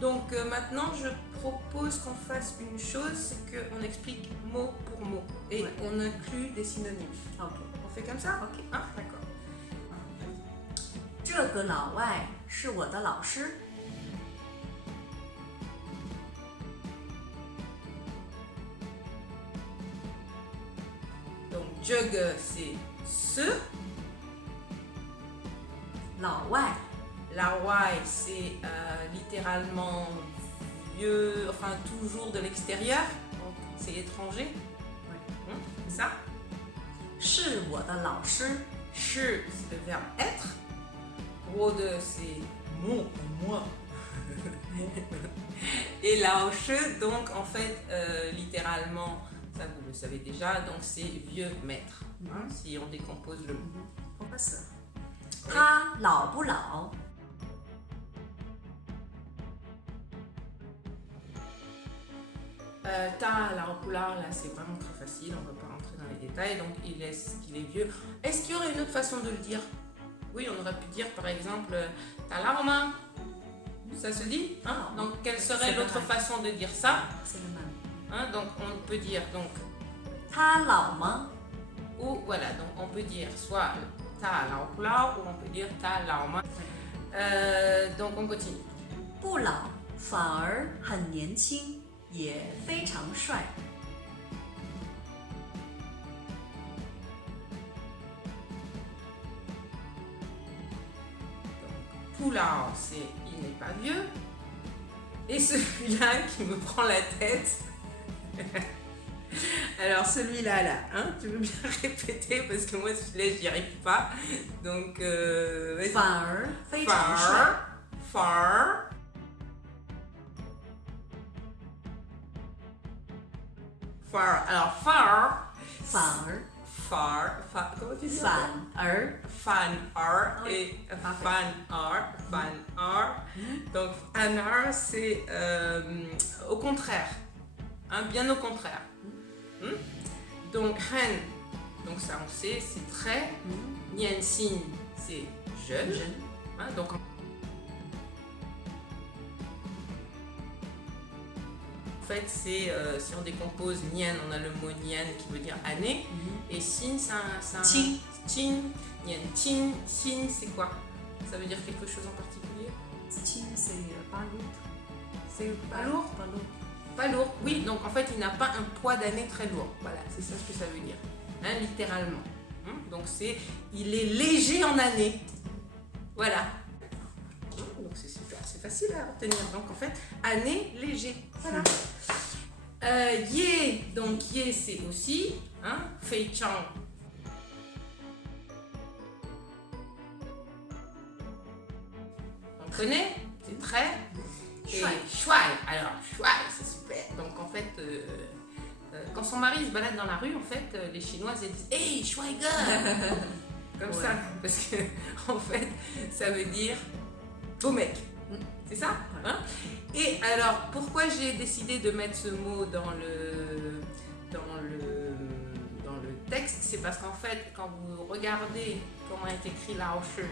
Donc maintenant, je propose qu'on fasse une chose, c'est qu'on explique mot pour mot et on inclut des synonymes. OK On fait comme ça? OK Hein? D'accord. 这个老外是我的老师。 Donc, jug, c'est ce. 老外 La wai, c'est littéralement vieux, enfin toujours de l'extérieur. Donc, c'est étranger. C'est ça? 是我的老师。 Shi, c'est le verbe être. Rode, c'est mon, moi. Et lao shi, donc en fait, littéralement, ça vous le savez déjà, donc c'est vieux maître. Hein, si on décompose le mot. 我不是。他老不老？ Ta, la repoular, là c'est vraiment très facile, on ne va pas rentrer dans les détails, donc il est qu'il est vieux. Est-ce qu'il y aurait une autre façon de le dire? Oui, on aurait pu dire par exemple ta larme, ça se dit hein? Donc quelle serait l'autre façon de dire ça? C'est le même. Hein? Donc on peut dire donc 他老吗？ ou voilà, donc on peut dire soit ta la repoular ou on peut dire ta larme. Donc on continue. 不老，反而很年轻，也非常帅。 Poulard, c'est il n'est pas vieux. Et celui-là qui me prend la tête. Alors celui-là, là, hein, tu veux bien répéter parce que moi celui-là j'y arrive pas. Donc, vas-y. 反而非常帅。 Far. Far. Alors far. 反而 Far. Comment tu dis? 反而 Fan art Oui. et Parfait. fan art. Donc fan art c'est au contraire, hein, bien au contraire. Donc hen, donc ça on sait, c'est très. Nian sin, c'est jeune. Hein, donc en fait c'est si on décompose nian, on a le mot nian qui veut dire année. Et sin, c'est un... Qin. Qin. Nian qin. Xin, c'est quoi? Ça veut dire quelque chose en particulier? 亲 c'est pas lourd. C'est pas lourd? Pas lourd. Pas lourd, oui. Donc en fait, il n'a pas un poids d'année très lourd. Voilà, c'est ça ce que ça veut dire. Hein, littéralement. Donc c'est... Il est léger en année. Voilà. Donc c'est super, c'est facile à obtenir. Donc en fait, année, léger. Voilà. Ye, donc ye c'est aussi, hein, fei chang. On connaît, c'est très. Et shuai, alors shuai c'est super. Donc en fait, quand son mari se balade dans la rue, en fait, les Chinoises elles disent hey shuai girl comme ça, parce que en fait, ça veut dire beau mec. C'est ça, hein? Et alors, pourquoi j'ai décidé de mettre ce mot dans le texte? C'est parce qu'en fait, quand vous regardez comment est écrit Lao Shi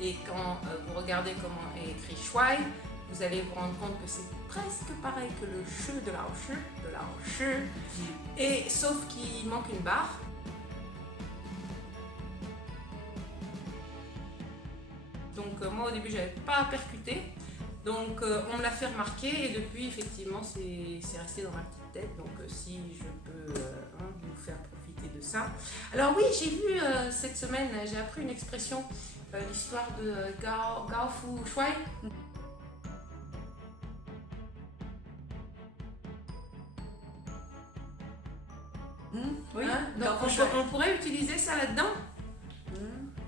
et quand vous regardez comment est écrit Shuai, vous allez vous rendre compte que c'est presque pareil que le Shi de Lao Shi, et sauf qu'il manque une barre. Donc moi au début j'avais pas percuté. Donc on me l'a fait remarquer et depuis effectivement c'est resté dans ma petite tête. Donc si je peux vous faire profiter de ça. Alors oui, j'ai vu cette semaine, j'ai appris une expression, l'histoire de Gao Fu Shuai. Oui. Hein? Donc on pourrait utiliser ça là-dedans.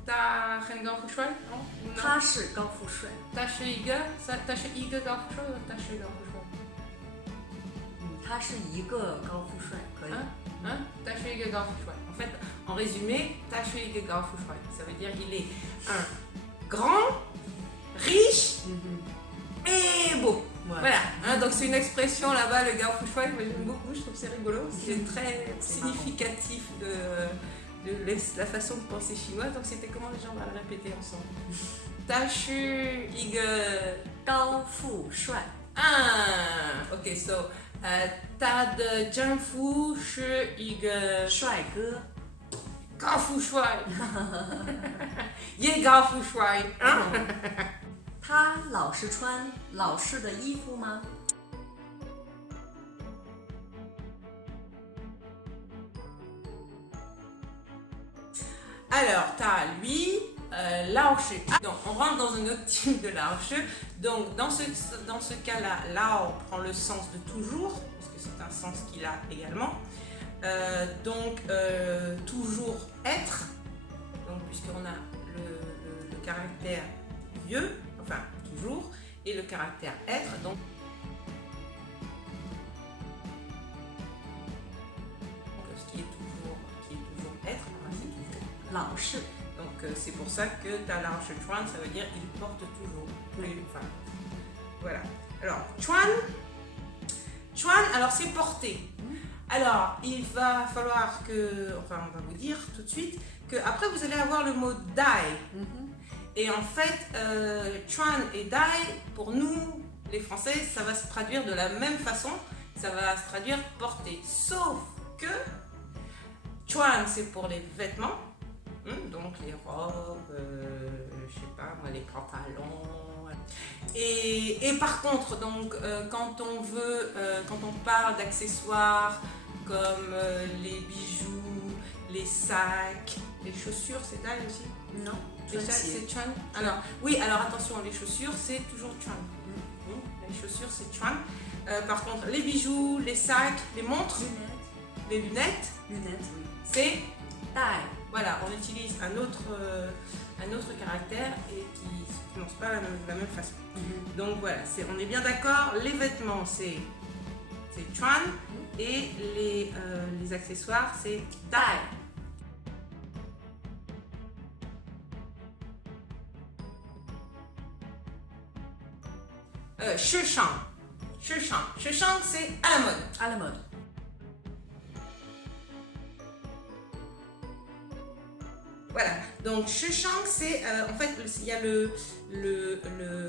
Ta Ren Gao Fu Shuai? Non? 他是高富帅。 Ta Shi Iga? Ta Shi Iga Gao Fu Shuai ou Ta Shi Gao Fu Shuai? 他是一个高富帅，可以。 Hein? Ta Shi Iga Gao Fu Shuai. En fait, en résumé, Ta Shi Iga Gao Fu Shuai. Ça veut dire qu'il est un grand, riche et beau. Voilà. Hein? Donc c'est une expression là-bas, le Gao Fu Shuai. Moi j'aime beaucoup, je trouve que c'est rigolo. C'est très significatif de la façon de penser chinoise. Donc c'était comment les gens vont le répéter ensemble? Ta Shi Iga 高富帅。Ah, OK, so 他的丈夫是一个帅哥，高富帅，也高富帅啊。他老是穿老式的衣服吗？ Alors, t'as lui, Laoshi. Donc, on rentre dans un autre type de Laoshi. Donc, dans ce cas-là, Lao prend le sens de toujours, parce que c'est un sens qu'il a également. Donc, toujours être. Donc, puisqu'on a le caractère vieux, enfin, toujours, et le caractère être. Donc, ce qui est toujours être, c'est toujours. 老是 Donc c'est pour ça que ta large Chuan, ça veut dire il porte toujours. Oui. Enfin, voilà. Alors, Chuan, alors c'est porter. Alors, il va falloir que, enfin on va vous dire tout de suite, que après vous allez avoir le mot dai. Et en fait, Chuan et dai, pour nous, les Français, ça va se traduire de la même façon. Ça va se traduire porter. Sauf que Chuan, c'est pour les vêtements. Donc les robes, je sais pas moi, les pantalons. Et par contre, donc quand on parle d'accessoires comme les bijoux, les sacs, les chaussures, c'est dai aussi? Non, Les sacs, c'est Chuan. Alors oui, alors attention, les chaussures, c'est toujours Chuan. Les chaussures, c'est Chuan. Par contre, les bijoux, les sacs, les montres, les lunettes, oui. c'est dai. Voilà, on utilise un autre caractère et qui ne prononce pas de la même façon. Donc voilà, on est bien d'accord, les vêtements c'est Chuan et les accessoires c'est dai. Sheshang, c'est à la mode. À la mode. Voilà, donc Sheshang, c'est en fait, il y a le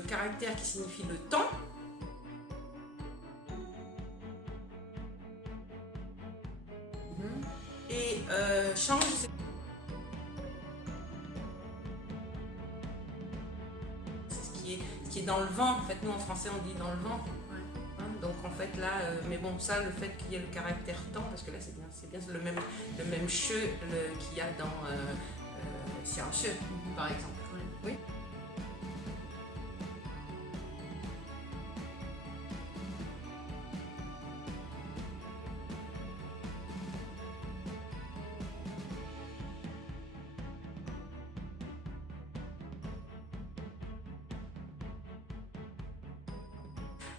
caractère qui signifie le temps. Et change, c'est ce qui est dans le vent. En fait, nous en français on dit dans le vent. Donc en fait là, mais bon, ça, le fait qu'il y ait le caractère temps, parce que là c'est bien le même che qu'il y a dans Xiaoshi, par exemple. Oui.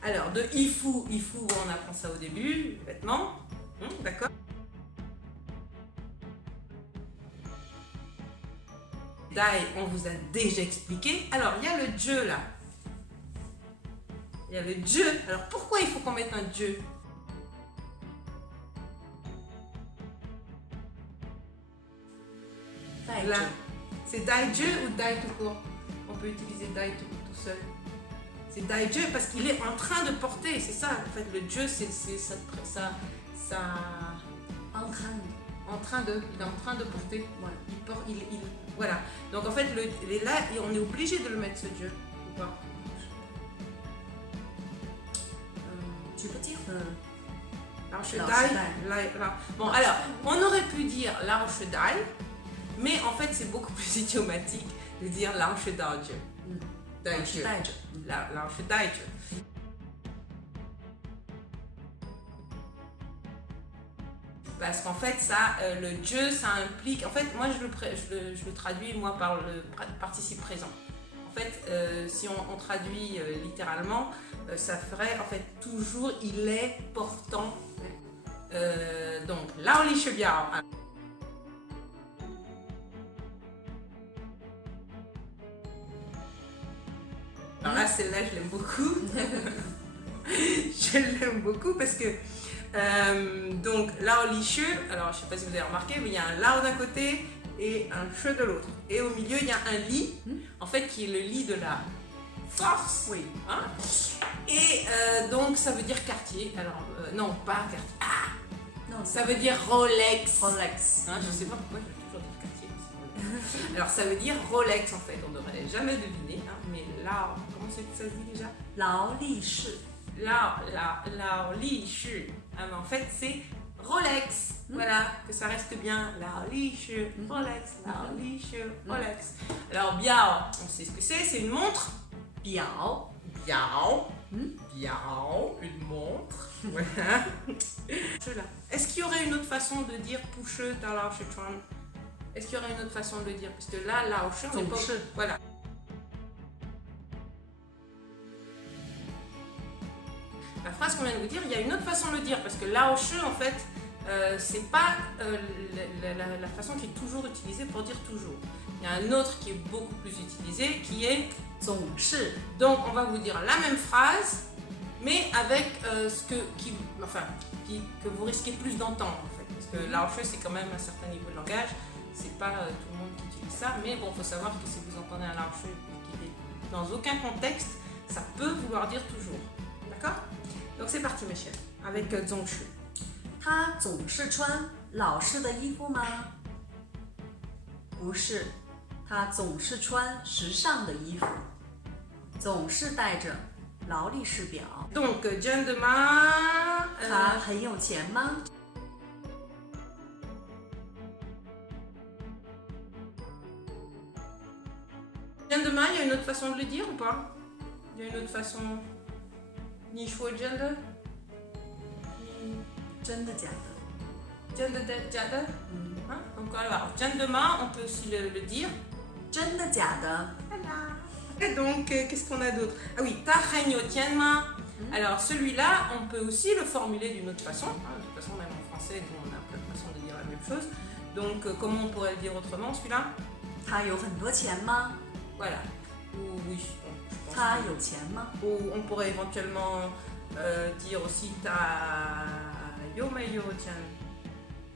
Alors, de ifu, on apprend ça au début, vêtements, d'accord. Dai, on vous a déjà expliqué. Alors, il y a le je là. Il y a le je. Alors, pourquoi il faut qu'on mette un je? Là, c'est dai je ou dai tout court? On peut utiliser dai tout seul. C'est dai je parce qu'il est en train de porter, c'est ça. En fait, le je, c'est ça. En train de, il est en train de porter. Voilà. Il porte, voilà. Donc en fait, là, on est obligé de le mettre ce je ou pas? Tu peux dire Lao Shi Dai. Bon, alors, on aurait pu dire Lao Shi Dai, mais en fait, c'est beaucoup plus idiomatique de dire Lao Shi Dai Je. Dai Je. Lao Shi Dai Je. Parce qu'en fait, ça, le je, ça implique. En fait, moi, je le traduis moi par le participe présent. En fait, si on traduit littéralement, ça ferait en fait toujours il est portant. Donc, Lao Li Shi Biao. Alors là, celle-là, je l'aime beaucoup. Je l'aime beaucoup parce que donc Lao Li Shi, alors je sais pas si vous avez remarqué, mais il y a un Lao d'un côté et un Shi de l'autre. Et au milieu, il y a un Li, en fait, qui est le Li de la force. Oui. Hein? Et donc ça veut dire quartier. Alors non, pas quartier. Ah, Non, ça veut dire Rolex. Rolex. Hein, je sais pas pourquoi je vais toujours dire quartier. Alors ça veut dire Rolex en fait. On n'aurait jamais deviné. Hein, mais là, comment c'est que ça se dit déjà? 劳力士 Lao Li Shi. Ah, mais en fait c'est Rolex. Voilà, que ça reste bien. Lao Li Shi, Rolex. Lao Li Shi, Rolex. Alors Biao, on sait ce que c'est une montre. 表 Biao. Biao, une montre. Voilà. Est-ce qu'il y aurait une autre façon de dire Pushe da Lao Shi Chuan? Est-ce qu'il y aurait une autre façon de le dire? Parce que là, Lao Shi, on n'est pas. Voilà. La phrase qu'on vient de vous dire, il y a une autre façon de le dire. Parce que Lao Shi, en fait, c'est pas la façon qui est toujours utilisée pour dire toujours. Il y a un autre qui est beaucoup plus utilisé, qui est 总是 donc on va vous dire la même phrase, mais avec que vous risquez plus d'entendre en fait. Parce que Lao Shi c'est quand même un certain niveau de langage, c'est pas tout le monde qui utilise ça, mais bon, il faut savoir que si vous entendez un Lao Shi qui est dans aucun contexte, ça peut vouloir dire toujours. D'accord? Donc c'est parti mes chers, avec Zongshi. 他总是穿老式的衣服吗？不是，他总是穿时尚的衣服，总是戴着劳力士表。 Donc Gentleman, 他很有钱吗？ Gentleman, il y a une autre façon de le dire ou pas? Il y a une autre façon. Ni choix gender? 真的假的？ Gender? Hein? Donc alors, gentleman, on peut aussi le dire. 真的假的？ Voilà. Et donc, qu'est-ce qu'on a d'autre? Ah oui, ta renyo tianma. Alors celui-là, on peut aussi le formuler d'une autre façon. Hein, de toute façon, même en français, nous, on a plein de façons de dire la même chose. Donc, comment on pourrait le dire autrement, celui-là? 他有很多钱吗？ Voilà. Ou oui, je pense 他有钱吗？ Ou on pourrait éventuellement dire aussi ta yomeyo tian.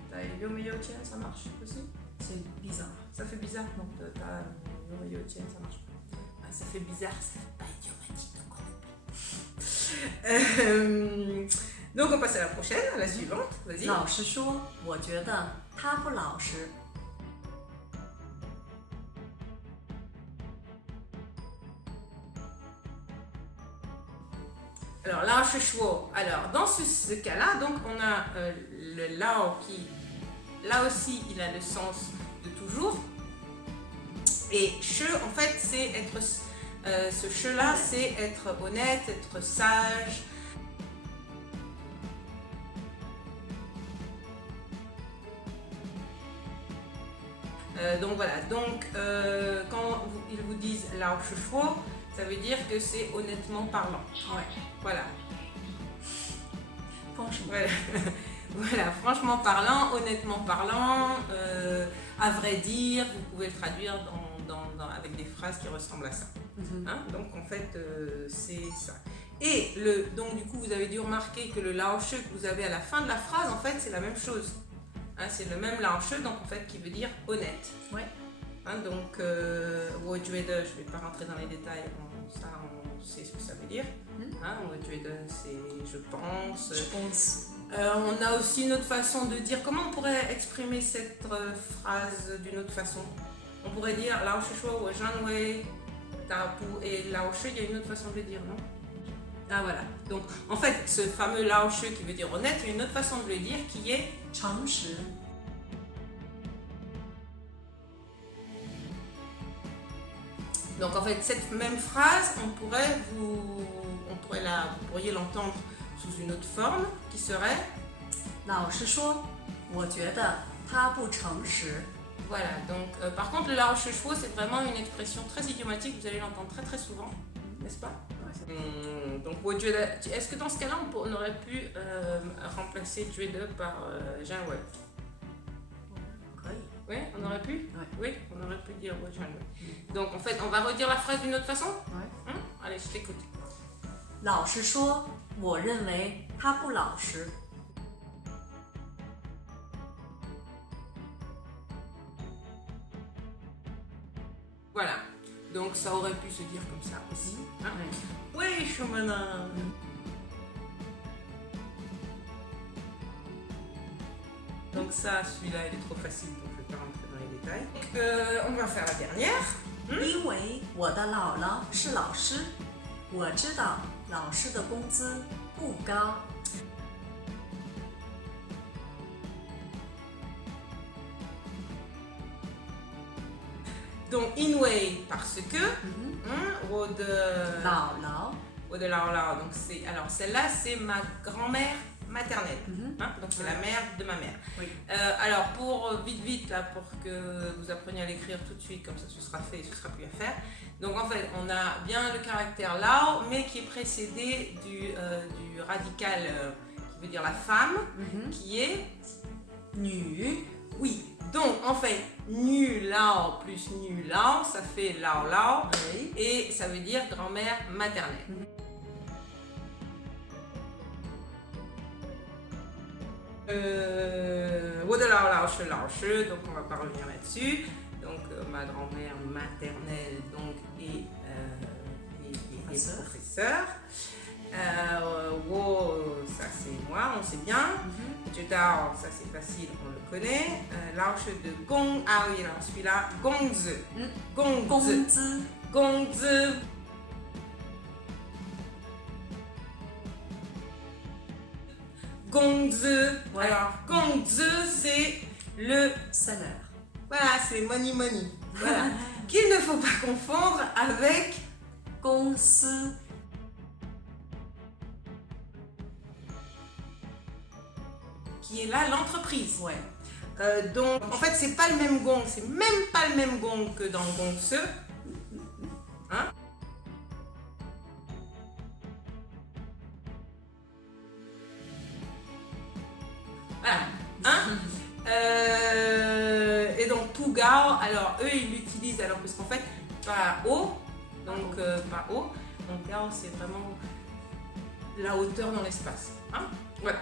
Ta yomeyo tian, ça marche aussi? C'est bizarre. Ça fait bizarre, donc ta yomeyo tian, ça marche pas. Ah, ça fait bizarre, ça fait pas idiomatique, donc on oublie. Donc on passe à la prochaine, à la suivante. Vas-y. 老实说，我觉得他不老实。 Alors, Lao Shi Shuo. Alors, dans ce cas-là, donc, on a le Lao qui, là aussi, il a le sens de toujours. Et She, en fait, c'est être. Ce She-là, c'est être honnête, être sage. Donc voilà, donc quand ils vous disent Lao Shi Shuo, ça veut dire que c'est honnêtement parlant. Ouais. Voilà. Franchement. Voilà. Voilà, franchement parlant, honnêtement parlant, à vrai dire, vous pouvez le traduire avec des phrases qui ressemblent à ça. Hein? Donc en fait, c'est ça. Et donc du coup, vous avez dû remarquer que le Lao Shi que vous avez à la fin de la phrase, en fait, c'est la même chose. Hein, c'est le même Lao Shi, donc en fait, qui veut dire honnête. Ouais. Hein, donc, je ne vais pas rentrer dans les détails, on sait ce que ça veut dire. Hein, c'est je pense. Je pense. On a aussi une autre façon de dire. Comment on pourrait exprimer cette phrase d'une autre façon? On pourrait dire Lao Shi Shuo ou Zhan Wei Tapu, et Lao Shi, il y a une autre façon de le dire, non? Ah voilà. Donc en fait, ce fameux Lao Shi qui veut dire honnête, il y a une autre façon de le dire qui est 诚实。 Donc en fait, cette même phrase, vous pourriez l'entendre sous une autre forme qui serait 老实说，我觉得他不诚实。 voilà. Donc par contre, le Lao Shi Shuo, c'est vraiment une expression très idiomatique, vous allez l'entendre très très souvent, n'est-ce pas? Donc est-ce que dans ce cas-là, on aurait pu remplacer Juede par Zhan Wei? Oui, on aurait pu? Oui, on aurait pu dire Zhan Wei. Donc en fait, on va redire la phrase d'une autre façon? Allez, je t'écoute. 老实说，我认为他不老实。 Voilà. Donc ça aurait pu se dire comme ça aussi. Hein. Ouais. Oui, chemin. Donc ça, celui-là, il est trop facile, donc je ne vais pas rentrer dans les détails. Donc, on va faire la dernière. 因为我的姥姥是老师，我知道老师的工资不高。 Donc, Inway, parce que, Rode Lao. Donc, alors, celle-là, c'est ma grand-mère maternelle. Donc, c'est la mère de ma mère. Oui. Alors, pour vite, là, pour que vous appreniez à l'écrire tout de suite, comme ça, ce sera fait et ce sera plus à faire. Donc, en fait, on a bien le caractère Lao, mais qui est précédé du radical qui veut dire la femme, qui est Nu. oui. Donc, en fait, Nu Lao plus Nu Lao, ça fait Lao Lao. Oui. Et ça veut dire grand-mère maternelle. Wode Lao Lao She, donc on va pas revenir là-dessus. Donc, ma grand-mère maternelle donc, est professeur. Wo, ça c'est moi, on sait bien. Jedao, ça c'est facile, on le connaît. Laoche de Gong, ah oui, alors celui-là, Gongzi. Gongzi. Gongzi. Gongzi. Ouais. Alors, Gongzi, c'est le salaire. voilà, c'est money. Voilà. Qu'il ne faut pas confondre avec 公司 qui est là l'entreprise. Ouais. Donc, en fait, c'est pas le même gong, c'est même pas le même gong que dans Gongse. Hein? Voilà. Hein? Et donc, Tugao, alors eux, ils l'utilisent, alors parce qu'en fait, pas haut, donc pas haut. Donc, Gao, c'est vraiment la hauteur dans l'espace. Hein? Voilà.